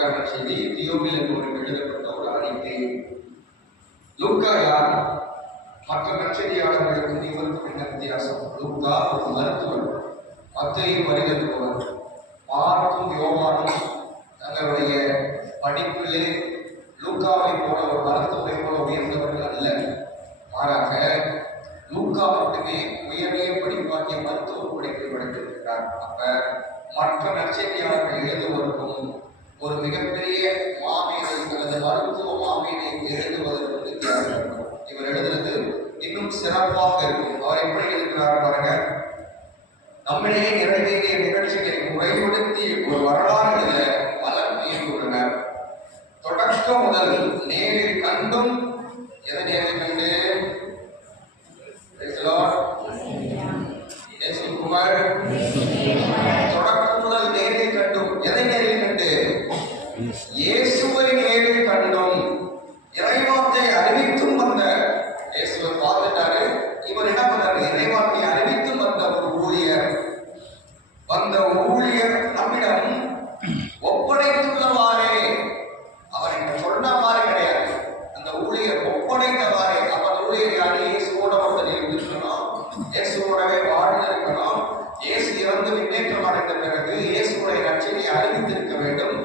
செய்தி தியோவில் என்பவருக்கு எழுதப்பட்ட ஒரு அறிக்கை. லூக்கா யார்? மற்ற நற்செய்தியாளர்களுக்கு இவருக்கும் என்ன வித்தியாசம்? லூக்கா ஒரு மருத்துவர், மத்தேயு வரிதற்பவர், மார்க்கும் யோவானும் தங்களுடைய படிப்பிலே லூக்காவை போல ஒரு மருத்துவரை போல உயர்ந்தவர்கள் அல்ல. மாறாக லூக்கா மட்டுமே உயரிய படிப்பாகிய மருத்துவ படிப்பை படித்திருக்கிறார். அப்ப மற்ற நற்செய்தியாளர்கள் எழுதுவதற்கும் ஒரு மிகப்பெரிய மாமேனை அல்லது மருத்துவ மாமேனை எழுதுவதற்கு வித்தியாசம் இருக்கும். இவர் எழுதுறது இன்னும் சிறப்பாக இருக்கும். அவர் எப்படி எழுதுகிறார் பாருங்க. நம்மிடையே நிறைவேறிய நிகழ்ச்சிகளை முறைப்படுத்தி ஒரு வரலாறு எழுத பலர் தீர்ந்துள்ளனர். தொடக்கம் முதல் நேரில் கண்டும் எதை நேரில் கண்டு தொடக்கம் முதல் நேரில் கண்டும் எதை நேரில் கண்டு இயேசுவை நேரில் கண்டும் இறைவார்த்தை அறிவித்தும் வந்த இயேசுவை பார்த்துட்டாரு. இவர் என்ன பண்ணாரு? இறைவார்த்தை அறிவித்தும் வந்த ஒரு ஊழியர், வந்த ஊழியர் நம்மிடம் ஒப்படைத்துள்ளவாறே, அவர் என்ன சொன்னவாறே கிடையாது, அந்த ஊழியர் ஒப்படைத்தவாறே. அப்ப அந்த ஊழியர் யாரு? இயேசுவோட ஒருத்தர் இருந்திருக்கணும், இயேசுவோடவே வாழ்ந்திருக்கணும், இயேசு இறந்து விண்ணேற்றம் அடைந்த பிறகு இயேசுடைய நற்செய்தியை அறிவித்திருக்க வேண்டும்.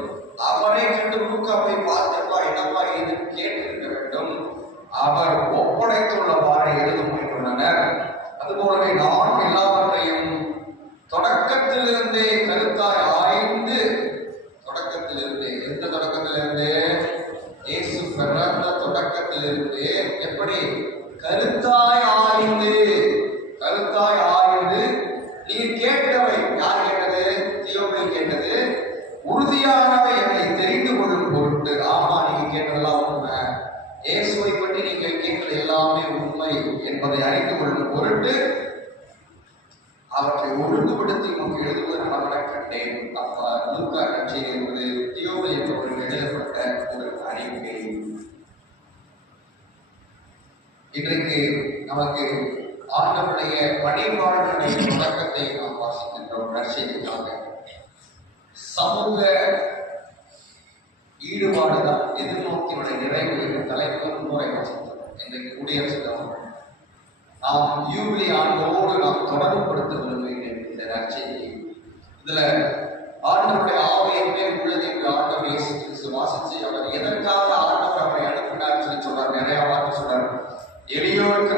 அவரை கண்டு லூக்காவை பார்த்தப்பா என்னப்பா இது கேட்டிருக்க வேண்டும். அவர் ஒப்படைத்துள்ளவாறே எழுத முயன்றுள்ளனர். அதுபோலவே நாம் எல்லாவற்றையும் தொடக்கத்திலிருந்தே கருத்தாய் ஆய்ந்து, தொடக்கத்திலிருந்தே, எந்த தொடக்கத்திலிருந்து? இயேசு பிறந்த தொடக்கத்திலிருந்து எப்படி கருத்தாய் ஆய்ந்து, கருத்தாய் ஆய்ந்து நீ கேட்டவை, யார் கேட்டது? தியோவில் கேட்டது. உறுதியானவை என்னை தெரிந்து கொள்ளும் பொருட்டு. ஆமா, நீங்க கேட்டதெல்லாம் உண்மை, இயேசுவை பற்றி நீங்கள் கேட்டது எல்லாமே உண்மை என்பதை அறிந்து கொள்ளும் பொருட்டு அவற்றை ஒழுங்குபடுத்தி நமக்கு எழுதுவது நடப்பட கண்டேன். அப்ப லூக்கா நற்செய்தி என்பது தியோவில் என்பவருக்கு எழுதப்பட்ட ஒரு அறிக்கை. இன்றைக்கு நமக்கு ஆண்டவருடைய பணிவாளர்களுடைய தொடக்கத்தை நாம் வாசிக்கின்றோம். நற்செய்திக்காக சமூக ஈடுபாடுதான் எதிர்நோக்கினுடைய நிறைவு தலைப்பு முறை வாசித்தோம். இன்றைக்கு குடியரசு தினம் நாம் யூபிலி ஆண்டோடு நாம் தொடர்புபடுத்த விரும்புகிறேன். இந்த நற்செய்தி இதுல ஆண்டவருடைய ஆவியை மேல் உள்ளது என்று ஆண்டவர் இயேசு கிறிஸ்து வாசிச்சு அவர் எதற்காக ஆண்டவர் அவரை அனுப்பினார் சொல்லி சொல்றார். நிறைய வார்த்தை சொல்றார். எளியோருக்கு